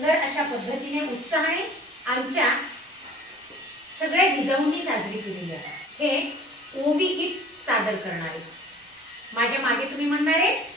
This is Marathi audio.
सुंदर अशा पद्धतीने उत्साहाने आमच्या सगळ्या जिजाऊंनी साजरी केलेली आहे. हे ओबी गीत सादर करणारे. माझ्या मागे तुम्ही म्हणणारे